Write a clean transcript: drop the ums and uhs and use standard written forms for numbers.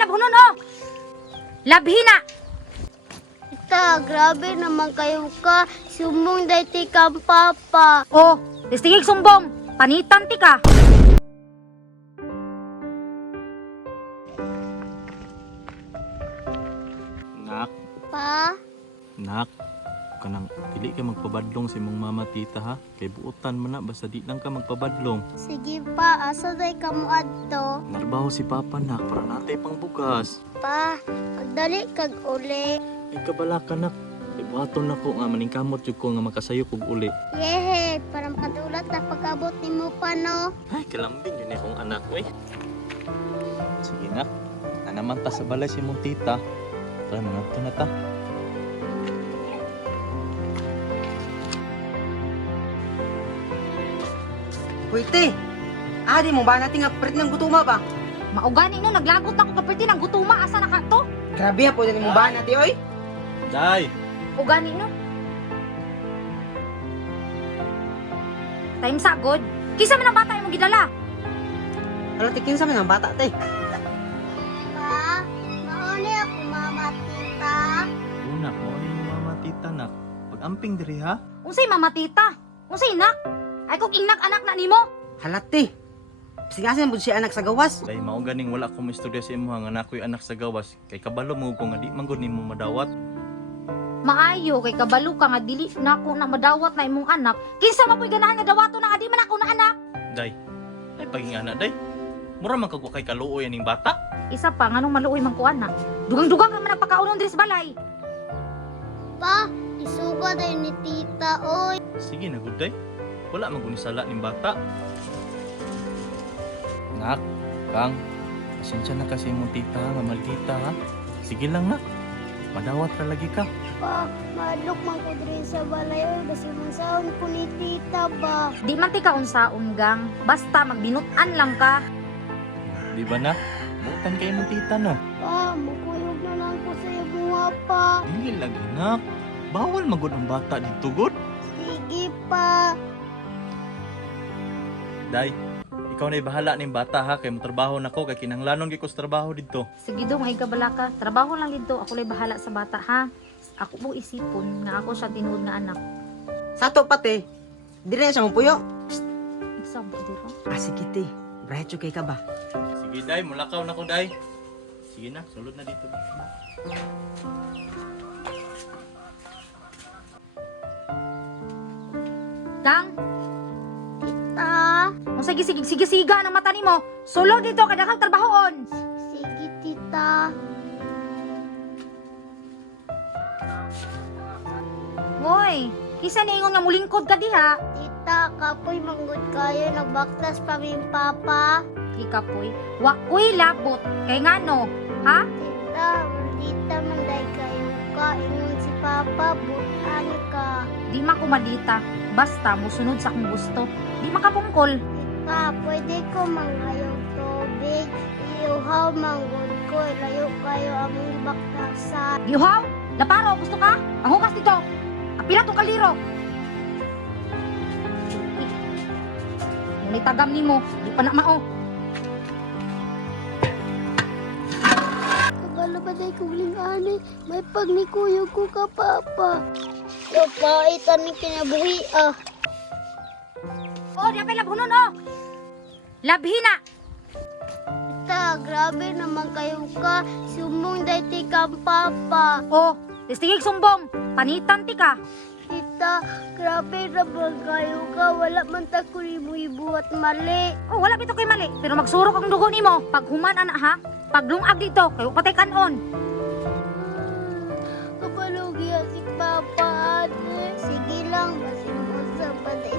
labhunon oh. Labhina. Tita, grabe naman kayo ka. Sumbong dahiti kang papa. Oh, tistigig sumbong. Panitan ti ka. Nak, Pa? nak, kanang dili ka magpabadlong sa imong mama tita ha. Kay buutan man na basta di lang ka magpabadlong. Sige pa, asa day ka mo adto? Narbaho si papa nak para natay pang bugas. Pa, magdali kag uli. Ay kabala ka nak. Kay buhaton na ko nga maningkamot jud ko nga makasayo kog uli. Yehe, para makatulat na pag-abot ni mo pa no. Ay kalambing yun akong anak we. Sige nak, na naman ta sa balay si imong tita. Tara mangadto na ta. Uy, te! Adi mo ba natin nga prit ng gutuma ba? Maugani no, naglagot na ko kapirti ng gutuma. Asa na ka to? Grabe ha po din mo ba natin, oy? Day! Ugani no. Time sagod. Kisa man ang bata imong gidala. Hala, tikin sa mga bata, te. Pa, mauni ako mama tita. Unak mo ni mama tita nak. Pag-amping diri ha. Unsay mama tita? Unsay nak? Ay kog ingnak anak na nimo. Hala, te. Sigasin mo siya anak sa gawas. Day mao ganing wala ko istorya sa imo nga ako'y anak sa gawas. Kay kabalo mo ko nga di man gud nimo madawat. Maayo kay kabalo ka nga dili na ako na madawat na imong anak. Kinsa man po'y ganahan nga dawato na adi man ako na anak. Day. Ay paging ana day. Mura man kag kay kaluoy aning bata. Isa pa nganong maluoy man ko anak. Dugang-dugang ka man nagpakaunon diri sa balay. Pa, isuga day ni tita, oy. Sige na gud day. Wala man gud ni sala ning bata. Nak, Kang, pasensya na kasi imong tita, nga maldita ha. Sige lang nak. Madawat ra lagi ka. Pa, malok man ko diri sa balay, oy. Basi mansaon ko ni tita ba? Di man ti ka unsaon gang. Basta magbinutan lang ka. Di ba na? Bukan kay imong tita no. Pa, mukuyog na lang ko sa iyo mga pa. Dili lagi nak. Bawal magud ang bata dito gud. Sige pa. Day, ikaw na bahala ning bata ha kay mo trabaho nako kay kinahanglanon gyud ko sa trabaho dito. Sige dong ay kabala ka. Trabaho lang dito. Ako lay bahala sa bata ha. Ako po isipon nga ako siya tinuod nga anak. Sato pa, te. Dili na siya mo puyo. Example dito. Ah, sige, te. Brahecho kay ka ba? Sige day, mulakaw na ko day. Sige na, sulod na dito. Kang, Ta, kung sige-siga ang mata nimo. Sulod dito kada kang trabahoon. sige tita. Hoy, kisa niingon nga mulingkod ka diha. Tita, kapoy manggod kayo. Nagbaktas pa min papa. Ikapoy, wakoy labot. Kay ngano, ha? Tita, manday kayo ka. Ingon si papa, butan ka. Di makumadita. Basta musunod sa akong gusto. Di makapungkol. Tita, pwede ko mangayong tubig. Iuhaw manggod ko. Layo kayo aming baktasan. Giuhaw, laparo, gusto ka? Ang hukas dito. Apila to kaliro. Ngunit tagam nimo, di pa na mao. Kabalo ba day kong lingani? May pagnikuyog ko ka, papa. Kapaitan ni kinabuhi, ah. Oh, di pa labhunon oh. Labhina. Tita, grabe naman kayo ka. Sumbong dahiti kang papa. Oh, tistigig sumbong. Panitan ti ka. Tita, grabe naman kayo ka. Wala man ta ko mo ibuhat mali. Oh, wala bito kay mali. Pero magsurok ang dugo nimo. Pag human ana ha. Pag lungag dito, kayo patay kanon. Kapalugi si papa, ate. Sige lang, masin mo sa patay